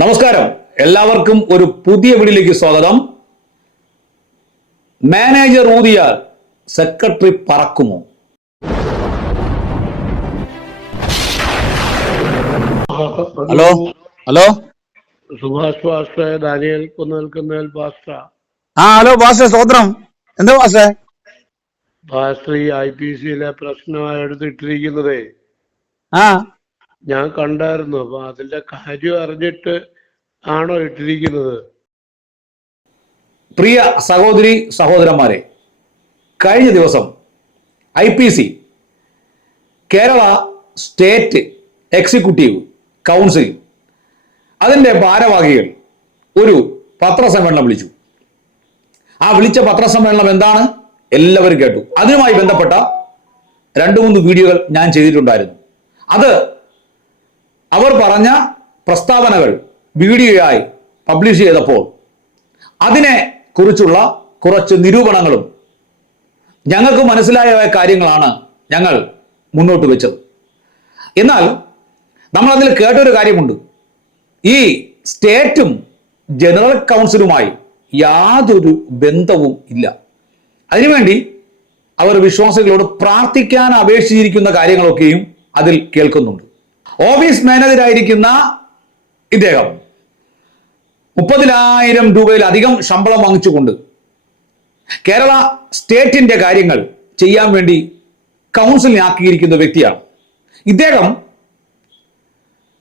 നമസ്കാരം. എല്ലാവർക്കും ഒരു പുതിയ വീടിലേക്ക് സ്വാഗതം. മാനേജർ ഊതിയാൽ secretary പറക്കുമോ? Hello? Hello? Subhash pastor Daniel ആ ഹലോ സ്തോത്രം. എന്താ ബാസേ പാസ്റ്റർ ഈ ഐ പി സിയിലെ പ്രശ്നമായി എടുത്തിട്ടിരിക്കുന്നതേ. ആ. ഞാൻ കണ്ടായിരുന്നു അപ്പൊ അതിന്റെ കാര്യം അറിഞ്ഞിട്ട് ആണോ ഇട്ടിരിക്കുന്നത്? പ്രിയ സഹോദരി സഹോദരന്മാരെ കഴിഞ്ഞ ദിവസം I P C Kerala state executive council അതിന്റെ ഭാരവാഹികൾ ഒരു പത്രസമ്മേളനം വിളിച്ചു. ആ വിളിച്ച പത്രസമ്മേളനം എന്താണ്? എല്ലാവരും കേട്ടു. അതിനുമായി ബന്ധപ്പെട്ട രണ്ട് മൂന്ന് വീഡിയോകൾ ഞാൻ ചെയ്തിട്ടുണ്ടായിരുന്നു. അത് അവർ പറഞ്ഞ പ്രസ്താവനകൾ വീഡിയോയായി പബ്ലിഷ് ചെയ്തപ്പോൾ അതിനെ കുറിച്ചുള്ള കുറച്ച് നിരൂപണങ്ങളും ഞങ്ങൾക്ക് മനസ്സിലായ കാര്യങ്ങളാണ് ഞങ്ങൾ മുന്നോട്ട് വെച്ചത്. എന്നാൽ നമ്മൾ അതിൽ കേട്ടൊരു കാര്യമുണ്ട്. ഈ സ്റ്റേറ്റും ജനറൽ കൗൺസിലുമായി യാതൊരു ബന്ധവും ഇല്ല. അതിനുവേണ്ടി അവർ വിശ്വാസികളോട് പ്രാർത്ഥിക്കാൻ അപേക്ഷിച്ചിരിക്കുന്ന കാര്യങ്ങളൊക്കെയും അതിൽ കേൾക്കുന്നുണ്ട്. ഓഫീസ് മാനേജരായിരിക്കുന്ന ഇദ്ദേഹം. മുപ്പതിനായിരം രൂപയിലധികം ശമ്പളം വാങ്ങിച്ചുകൊണ്ട് കേരള സ്റ്റേറ്റിന്റെ കാര്യങ്ങൾ ചെയ്യാൻ വേണ്ടി കൗൺസിലിനാക്കിയിരിക്കുന്ന വ്യക്തിയാണ്. ഇദ്ദേഹം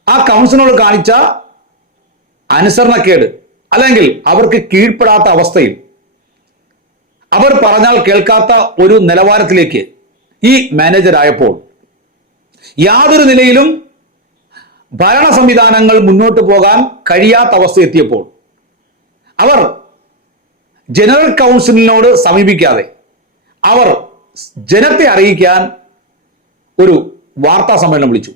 ആ കൗൺസിലിനോട് കാണിച്ച അനുസരണക്കേട് അല്ലെങ്കിൽ അവർക്ക് കീഴ്പ്പെടാത്ത അവസ്ഥയിൽ അവർ പറഞ്ഞാൽ കേൾക്കാത്ത ഒരു നിലവാരത്തിലേക്ക് ഈ മാനേജർ ആയപ്പോൾ യാതൊരു നിലയിലും ഭരണ സംവിധാനങ്ങൾ മുന്നോട്ട് പോകാൻ കഴിയാത്ത അവസ്ഥ എത്തിയപ്പോൾ അവർ ജനറൽ കൗൺസിലിനോട് സമീപിക്കാതെ അവർ ജനത്തെ അറിയിക്കാൻ ഒരു വാർത്താ സമ്മേളനം വിളിച്ചു.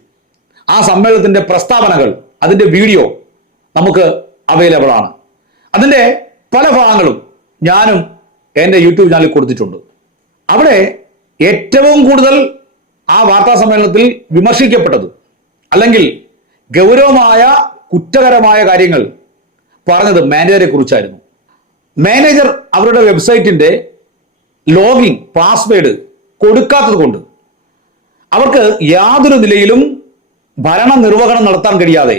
ആ സമ്മേളനത്തിന്റെ പ്രസ്താവനകൾ അതിന്റെ വീഡിയോ നമുക്ക് അവൈലബിൾ ആണ്. അതിന്റെ പല ഭാഗങ്ങളും ഞാനും എന്റെ യൂട്യൂബ് ചാനലിൽ കൊടുത്തിട്ടുണ്ട്. അവിടെ ഏറ്റവും കൂടുതൽ ആ വാർത്താ സമ്മേളനത്തിൽ വിമർശിക്കപ്പെട്ടത് അല്ലെങ്കിൽ ഗൗരവമായ കുറ്റകരമായ കാര്യങ്ങൾ പറഞ്ഞത് മാനേജറെ കുറിച്ചായിരുന്നു. മാനേജർ അവരുടെ വെബ്സൈറ്റിന്റെ ലോഗിൻ പാസ്വേഡ് കൊടുക്കാത്തത് കൊണ്ട് അവർക്ക് യാതൊരു നിലയിലും ഭരണ നിർവഹണം നടത്താൻ കഴിയാതെ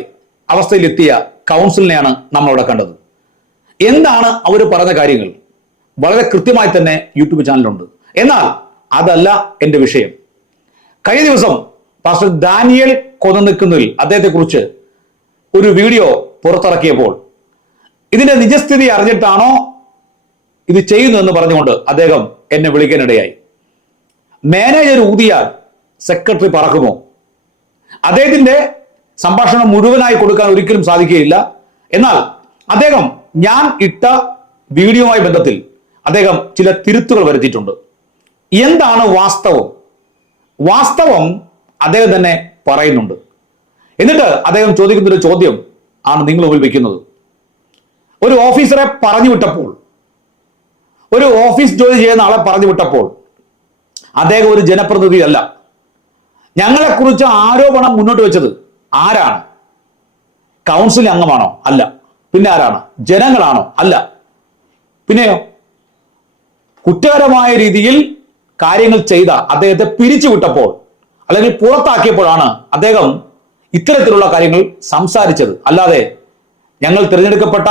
അവസ്ഥയിലെത്തിയ കൗൺസിലിനെയാണ് നമ്മൾ അവിടെ കണ്ടത്. എന്താണ് അവർ പറഞ്ഞ കാര്യങ്ങൾ? വളരെ കൃത്യമായി തന്നെ യൂട്യൂബ് ചാനലുണ്ട് എന്നാൽ അതല്ല എന്റെ വിഷയം. കഴിഞ്ഞ ദിവസം പാസ്റ്റർ ദാനിയൽ കൊന്നു നിൽക്കുന്നതിൽ അദ്ദേഹത്തെക്കുറിച്ച് ഒരു വീഡിയോ പുറത്തിറക്കിയപ്പോൾ. ഇതിന്റെ നിജസ്ഥിതി അറിഞ്ഞിട്ടാണോ ഇത് ചെയ്യുന്നു എന്ന് പറഞ്ഞുകൊണ്ട് അദ്ദേഹം എന്നെ വിളിക്കാനിടയായി. മാനേജർ ഊതിയാൽ സെക്രട്ടറി പറക്കുമോ? അദ്ദേഹത്തിന്റെ സംഭാഷണം മുഴുവനായി കൊടുക്കാൻ ഒരിക്കലും സാധിക്കുകയില്ല. എന്നാൽ അദ്ദേഹം ഞാൻ ഇട്ട വീഡിയോയുമായി ബന്ധത്തിൽ അദ്ദേഹം ചില തിരുത്തുകൾ വരുത്തിയിട്ടുണ്ട്. എന്താണ് വാസ്തവം? വാസ്തവം അദ്ദേഹം തന്നെ പറയുന്നുണ്ട്. എന്നിട്ട് അദ്ദേഹം ചോദിക്കുന്ന ഒരു ചോദ്യം ആണ് നിങ്ങൾ മുമ്പിൽ വെക്കുന്നത്. ഒരു ഓഫീസറെ പറഞ്ഞു വിട്ടപ്പോൾ ഒരു ഓഫീസ് ജോലി ചെയ്യുന്ന ആളെ പറഞ്ഞു വിട്ടപ്പോൾ അദ്ദേഹം ഒരു ജനപ്രതിനിധി അല്ല ഞങ്ങളെക്കുറിച്ച് ആരോപണം മുന്നോട്ട് വെച്ചത് ആരാണ്? കൗൺസിൽ അംഗമാണോ? അല്ല. പിന്നെ ആരാണ്? ജനങ്ങളാണോ? അല്ല. പിന്നെയോ കുറ്റകരമായ രീതിയിൽ കാര്യങ്ങൾ ചെയ്ത അദ്ദേഹത്തെ പിരിച്ചുവിട്ടപ്പോൾ അല്ലെങ്കിൽ പുറത്താക്കിയപ്പോഴാണ് അദ്ദേഹം ഇത്തരത്തിലുള്ള കാര്യങ്ങൾ സംസാരിച്ചത്. അല്ലാതെ ഞങ്ങൾ തിരഞ്ഞെടുക്കപ്പെട്ട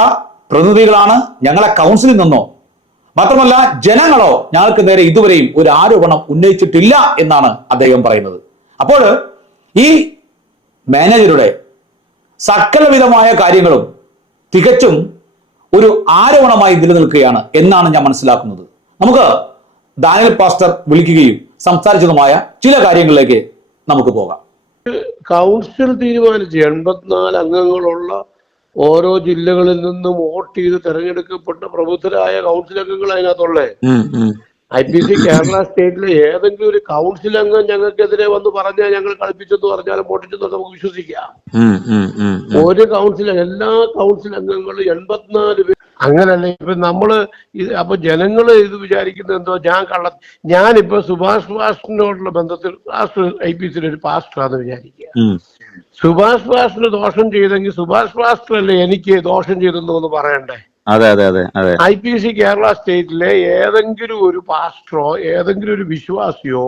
പ്രതിനിധികളാണ് ഞങ്ങളെ കൗൺസിലിൽ നിന്നോ മാത്രമല്ല ജനങ്ങളോ ഞങ്ങൾക്ക് നേരെ ഇതുവരെയും ഒരു ആരോപണം ഉന്നയിച്ചിട്ടില്ല എന്നാണ് അദ്ദേഹം പറയുന്നത്. അപ്പോൾ ഈ മാനേജരുടെ സകലവിധമായ കാര്യങ്ങളും തികച്ചും ഒരു ആരോപണമായി നിലനിൽക്കുകയാണ് എന്നാണ് ഞാൻ മനസ്സിലാക്കുന്നത്. നമുക്ക് ദാനിയൽ പാസ്റ്റർ വിളിക്കുകയും സംസാരിച്ചതുമായ ചില കാര്യങ്ങളിലേക്ക് നമുക്ക് പോകാം. കൗൺസിൽ തീരുമാനിച്ചു എൺപത്തിനാല് അംഗങ്ങളുള്ള ഓരോ ജില്ലകളിൽ നിന്നും വോട്ട് ചെയ്ത് തെരഞ്ഞെടുക്കപ്പെട്ട പ്രബുദ്ധരായ കൗൺസിൽ അംഗങ്ങൾ അതിനകത്തുള്ളേ ഐ പി സി കേരള സ്റ്റേറ്റിലെ ഏതെങ്കിലും ഒരു കൗൺസിൽ അംഗം ഞങ്ങൾക്കെതിരെ വന്ന് പറഞ്ഞാൽ ഞങ്ങൾ കളിപ്പിച്ചെന്ന് പറഞ്ഞാലും പൊട്ടിച്ചെന്നൊക്കെ നമുക്ക് വിശ്വസിക്കാം. ഒരു കൗൺസിൽ എല്ലാ കൗൺസിൽ അംഗങ്ങളും എൺപത്തിനാല് പേര്. അങ്ങനല്ല ഇപ്പൊ നമ്മൾ അപ്പൊ ജനങ്ങൾ ഇത് വിചാരിക്കുന്നത് എന്തോ ഞാൻ കള്ള ഞാനിപ്പോ സുഭാഷ് പാസ്റ്ററിനോടുള്ള ബന്ധത്തിൽ ഐ പി സിയുടെ ഒരു പാസ്റ്ററാന്ന് വിചാരിക്കുക. സുഭാഷ് പാസ്റ്റർ ദോഷം ചെയ്തെങ്കിൽ സുഭാഷ് പാസ്റ്റർ അല്ലേ എനിക്ക് ദോഷം ചെയ്തെന്ന് എന്ന് പറയണ്ടേ? അതെ അതെ അതെ അതെ ഐ പി സി കേരള സ്റ്റേറ്റിലെ ഏതെങ്കിലും ഒരു പാസ്റ്ററോ ഏതെങ്കിലും ഒരു വിശ്വാസിയോ.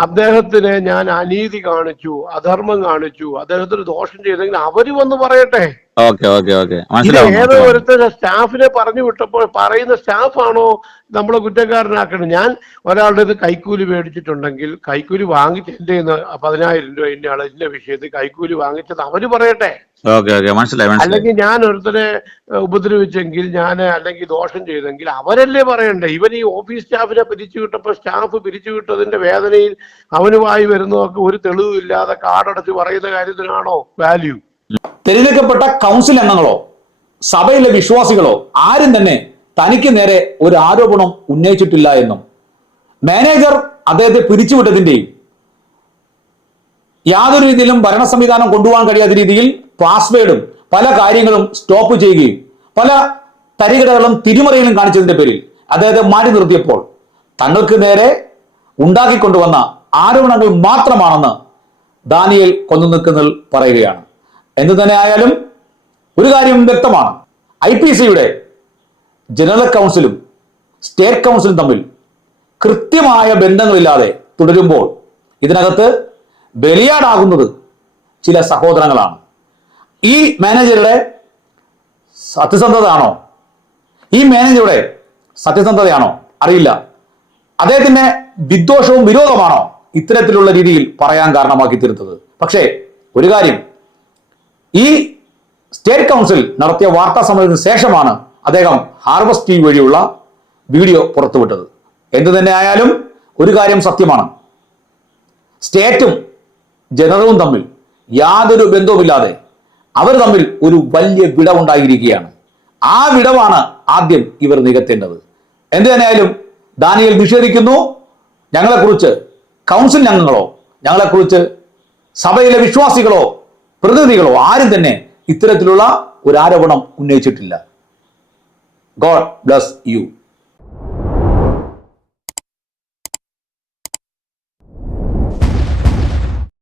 അദ്ദേഹത്തിന് ഞാൻ അനീതി കാണിച്ചു അധർമ്മം കാണിച്ചു അദ്ദേഹത്തിന് ദോഷം ചെയ്തെങ്കിൽ അവർ വന്ന് പറയട്ടെ ഓക്കെ ഓക്കെ ഓക്കെ. ഇത് മനസ്സിലാവും ഏതോ ഒരുത്തര സ്റ്റാഫിനെ പറഞ്ഞു വിട്ടപ്പോൾ പറയുന്ന സ്റ്റാഫാണോ നമ്മളെ കുറ്റക്കാരനാക്കണം ഞാൻ ഒരാളുടെ ഇത് കൈക്കൂലി മേടിച്ചിട്ടുണ്ടെങ്കിൽ കൈക്കൂലി വാങ്ങിച്ച് എന്റെ പതിനായിരം രൂപ എന്റെ ആൾ എന്റെ വിഷയത്തിൽ കൈക്കൂലി വാങ്ങിച്ചത് അവർ പറയട്ടെ. അല്ലെങ്കിൽ ഞാൻ ഒരുത്തരെ ഉപദ്രവിച്ചെങ്കിൽ ഞാൻ അല്ലെങ്കിൽ ദോഷം ചെയ്തെങ്കിൽ അവരല്ലേ പറയണ്ടേ? ഇവൻ ഈ ഓഫീസ് സ്റ്റാഫിനെ പിരിച്ചു വിട്ടപ്പോൾ സ്റ്റാഫ് പിരിച്ചു വിട്ടതിന്റെ വേദനയിൽ അവനുമായി വരുന്നതൊക്കെ ഒരു തെളിവില്ലാതെ കാർഡടച്ച് പറയുന്ന കാര്യത്തിനാണോ? വാല്യൂ തിരഞ്ഞെടുക്കപ്പെട്ട കൗൺസിൽ അംഗങ്ങളോ സഭയിലെ വിശ്വാസികളോ ആരും തന്നെ തനിക്ക് നേരെ ഒരു ആരോപണം ഉന്നയിച്ചിട്ടില്ല എന്നും. മാനേജർ അദ്ദേഹത്തെ പിരിച്ചുവിട്ടതിന്റെയും യാതൊരു രീതിയിലും ഭരണ സംവിധാനം കൊണ്ടുപോകാൻ കഴിയാത്ത രീതിയിൽ പാസ്വേഡും പല കാര്യങ്ങളും സ്റ്റോപ്പ് ചെയ്യുകയും പല തരികിടകളും തിരിമറികളും കാണിച്ചതിന്റെ പേരിൽ അദ്ദേഹത്തെ മാറ്റി നിർത്തിയപ്പോൾ തങ്ങൾക്ക് നേരെ ഉണ്ടാക്കിക്കൊണ്ടുവന്ന ആരോപണങ്ങൾ മാത്രമാണെന്ന് ദാനിയൽ കൊന്നു നിൽക്കുന്നതിൽ പറയുകയാണ്. എന്തു തന്നെ ആയാലും ഒരു കാര്യം വ്യക്തമാണ്. ഐ പി സിയുടെ ജനറൽ കൗൺസിലും സ്റ്റേറ്റ് കൗൺസിലും തമ്മിൽ കൃത്യമായ ബന്ധങ്ങളില്ലാതെ തുടരുമ്പോൾ ഇതിനകത്ത് ബലിയാടാകുന്നത് ചില സഹോദരങ്ങളാണ്. ഈ മാനേജറുടെ സത്യസന്ധതയാണോ? ഈ മാനേജറുടെ സത്യസന്ധതയാണോ? അറിയില്ല. അദ്ദേഹത്തിന്റെ വിദ്വേഷവും വിരോധമാണോ ഇത്തരത്തിലുള്ള രീതിയിൽ പറയാൻ കാരണമാക്കി തീർത്തത്? പക്ഷേ ഒരു കാര്യം ഈ സ്റ്റേറ്റ് കൗൺസിൽ നടത്തിയ വാർത്താ സമ്മേളനത്തിന് ശേഷമാണ് അദ്ദേഹം ഹാർവസ്റ്റ് ടി വഴിയുള്ള വീഡിയോ പുറത്തുവിട്ടത്. എന്തു തന്നെ ആയാലും ഒരു കാര്യം സത്യമാണ്. സ്റ്റേറ്റും ജനറവും തമ്മിൽ യാതൊരു ബന്ധവുമില്ലാതെ അവർ തമ്മിൽ ഒരു വലിയ വിടവുണ്ടായിരിക്കുകയാണ്. ആ വിടവാണ് ആദ്യം ഇവർ നികത്തേണ്ടത്. എന്തു തന്നെയായാലും ദാനിയൽ നിഷേധിക്കുന്നു. ഞങ്ങളെക്കുറിച്ച് കൗൺസിൽ അംഗങ്ങളോ ഞങ്ങളെക്കുറിച്ച് സഭയിലെ വിശ്വാസികളോ പ്രതിനിധികളോ ആരും തന്നെ ഇത്തരത്തിലുള്ള ഒരു ആരോപണം ഉന്നയിച്ചിട്ടില്ല. God bless you